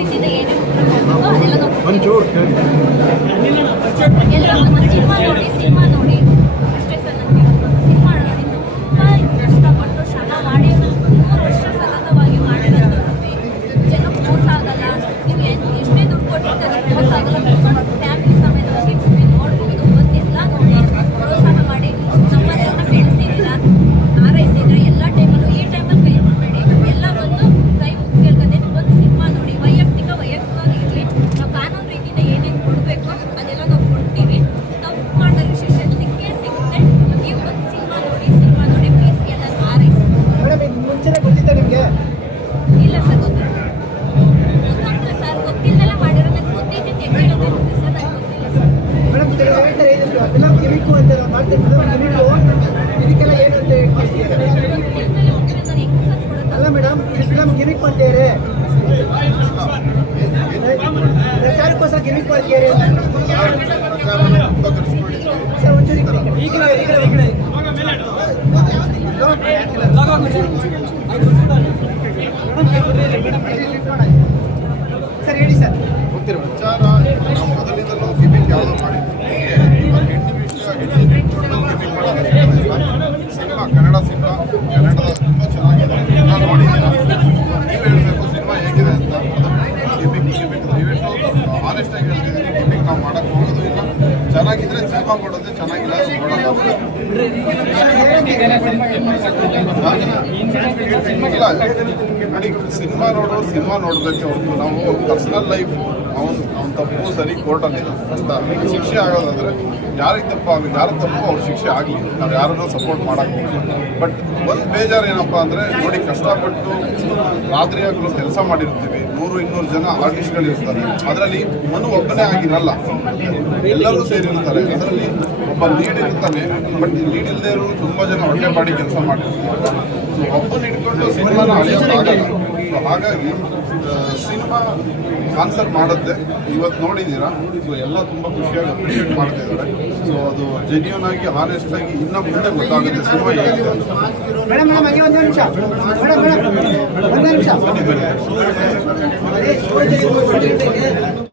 ರೀತಿಯಿಂದ ಏನೇನು ಉತ್ತರ ಕೊಡಬೇಕು ಅದೆಲ್ಲ ನಾವು ಎಲ್ಲ ನಮ್ಮ ಸಿನಿಮಾ ನೋಡಿ ಅಷ್ಟೇ ಸರ್. ನನಗೆ ಸಿನಿಮಾ ನೋಡಿ ತುಂಬ ಕಷ್ಟಪಟ್ಟು ಶ್ರಮ ಮಾಡಿ 3 ವರ್ಷ ಸತತವಾಗಿ ಮಾಡಿರೋದ್ರಲ್ಲಿ ಜನಕ್ಕೆ ಮೋಸ ಆಗಲ್ಲ. ನೀವು ಎಷ್ಟೇ ದುಡ್ಡು ಕೊಟ್ಟಿರ್ತಾರೆ ಮೋಸ ಆಗಲ್ಲ. ಫ್ಯಾಮಿಲಿ ಸಮೇತವಾಗಿ ಮೂವಿ ನೋಡ್ಬೋದು, ಬಂದೆಲ್ಲ ನೋಡಿ ಪ್ರೋತ್ಸಾಹ ಮಾಡಿ ನಮ್ಮನ್ನೆಲ್ಲ ಬೆಳೆಸಿದ್ದೀರಾ, ಹಾರೈಸಿದ್ರೆ ಎಲ್ಲ ಟೈಮಲ್ಲೂ ಈ ಟೈಮಲ್ಲಿ ಕೈ ಬಿಡಬೇಡಿ. ಎಲ್ಲ ಬಂದು ಕೈ ಮುಗಿ ಕೇಳ್ಕದೆ ಬಂದು ಸಿನಿಮಾ ನೋಡಿ. ವೈಯಕ್ತಿಕವಾಗಿ ಇರಲಿ, ನಾವು ಕಾನೂನು ರೀತಿಯಿಂದ ಏನೇನು ಕೊಡಬೇಕು ಅದೆಲ್ಲ ನಾವು ಕೊಡ್ತೀವಿ. ನಾವು ಬುಕ್ ಮಾಡಿದ್ರೆ ಶಿಕ್ಷೆ ಸಿಕ್ಕೇ ಸಿಗುತ್ತೆ. ನೀವು ಬಂದು ಸಿನಿಮಾ ನೋಡಿ ಪ್ಲೀಸ್ ಎಲ್ಲರೂ ಹಾರೈಸಿ. ಮುಂಚೆನೇ ಗೊತ್ತಿತ್ತ ನಿಮಗೆ? ಇಲ್ಲ ಸರ್, ಗೊತ್ತಿಲ್ಲ ಸರ್. ಗೊತ್ತಿಲ್ಲದೆಲ್ಲ ಮಾಡಿರೋ ನನಗೆ ಗೊತ್ತಿದ್ದೆ ತೆಗೆದಿರೋದಿರುತ್ತೆ ಸರ್, ನನಗೆ ಗೊತ್ತಿಲ್ಲ ಸರ್. ಮೇಡಮ್ ಹೇಳ್ತಾರೆ ಫಿಲಮ್ ಗಿಮಿಕ್ಕು ಅಂತ ಮಾಡ್ತಾರೆ. ಫಿಲಮ್ ಗಿಮಿಕ್ಕು ಇದಕ್ಕೆಲ್ಲ ಏನು ಅಂತ ಅಲ್ಲ ಮೇಡಮ್, ಫಿಲಮ್ ಗಿಮಿಕ್ ಮಾಡ್ತೀರಿ, ಪ್ರಚಾರಕ್ಕೋಸ್ಕರ ಗಿಮಿಕ್ ಮಾಡ್ತೀರಿ ಸರ್. ಒಂಚೂರು ಈ ಕಡೆ ಸರ್ ಹೇಳಿ ಸರ್. ಗೊತ್ತಿರೋ ವಿಚಾರ ನಾವು ಮೊದಲಿಂದಲೂ ಗಿಮಿಕ್ ಯಾವುದೋ ಮಾಡಿದ್ವಿ. ಇವಾಗ ಸಿನಿಮಾ ಕನ್ನಡದ ತುಂಬ ಚೆನ್ನಾಗಿದೆ. ನಾನು ನೋಡಿದ್ದೀನಿ. ನೀವು ಹೇಳಬೇಕು ಸಿನಿಮಾ ಹೇಗಿದೆ ಅಂತ. ಗಿಮಿಕ್ ದಯವಿಟ್ಟು ಆನೆಸ್ಟಾಗಿ ಹೇಳ್ತಿದ್ದೀನಿ. ಗಿಮಿಕ್ ನಾವು ಮಾಡೋಕ್ಕೆ ಹೋಗೋದು ಇಲ್ಲ. ಚೆನ್ನಾಗಿದ್ರೆ ಸಿನಿಮಾ ಮಾಡೋದೇ, ಚೆನ್ನಾಗಿಲ್ಲ ಸಿನಿಮಾ ನೋಡಬೇಕು ಹೊರತು ನಾವು ಪರ್ಸನಲ್ ಲೈಫು ಅವನ ತಪ್ಪು ಸರಿ ಕೋರ್ಟಲ್ಲಿದೆ ಅಂತ ಶಿಕ್ಷೆ ಆಗೋದಾದ್ರೆ ಯಾರು ತಪ್ಪು ಅವ್ರ ಶಿಕ್ಷೆ ಆಗಲಿ. ನಾವು ಯಾರನ್ನೂ ಸಪೋರ್ಟ್ ಮಾಡೋಕ್ಕೆ ಹೋಗ್ತೀವಿ. ಬಟ್ ಒಂದು ಬೇಜಾರು ಏನಪ್ಪ ಅಂದರೆ ನೋಡಿ, ಕಷ್ಟಪಟ್ಟು ರಾತ್ರಿ ಆಗಲೂ ಕೆಲಸ ಮಾಡಿರ್ತೀವಿ. 100-200 ಜನ ಆರ್ಟಿಸ್ಟ್ಗಳಿರ್ತಾರೆ. ಅದರಲ್ಲಿ ಮನು ಒಬ್ಬನೇ ಆಗಿರಲ್ಲ, ಎಲ್ಲರೂ ಸೇರಿರ್ತಾರೆ. ಅದರಲ್ಲಿ ಒಬ್ಬ ಲೀಡ್ ಇರ್ತಾನೆ. ಬಟ್ ಲೀಡ್ ಇಲ್ಲದೆ ಇರೋರು ತುಂಬ ಜನ ಹೊಟ್ಟೆ ಮಾಡಿ ಕೆಲಸ ಮಾಡಿರ್ತಾರೆ. ಸೊ ಒಬ್ಬನ ಹಿಡ್ಕೊಂಡು ಸಿನಿಮಾನ ಅಳಿಯೋಕ್ಕಾಗಲ್ಲ. ಸೊ ಹಾಗಾಗಿ ಸಿನಿಮಾ ಆನ್ಸರ್ ಮಾಡುತ್ತೆ. ಇವತ್ತು ನೋಡಿದ್ದೀರಾ, ಸೊ ಎಲ್ಲ ತುಂಬ ಖುಷಿಯಾಗಿ ಅಪ್ರಿಷಿಯೇಟ್ ಮಾಡ್ತಿದ್ದಾರೆ. ಸೊ ಅದು ಜೆನ್ಯೂನ್ ಆಗಿ ಹಾನೆಸ್ಟ್ ಆಗಿ ಇನ್ನೂ ಮುಂದೆ ಗೊತ್ತಾಗುತ್ತೆ ಸಿನಿಮಾ ಹೇಗಿದೆ. ಮೇಡಮ್ ಹಾಗೆ ಒಂದು ನಿಮಿಷ ಮೇಡಮ್ ಒಂದು ನಿಮಿಷ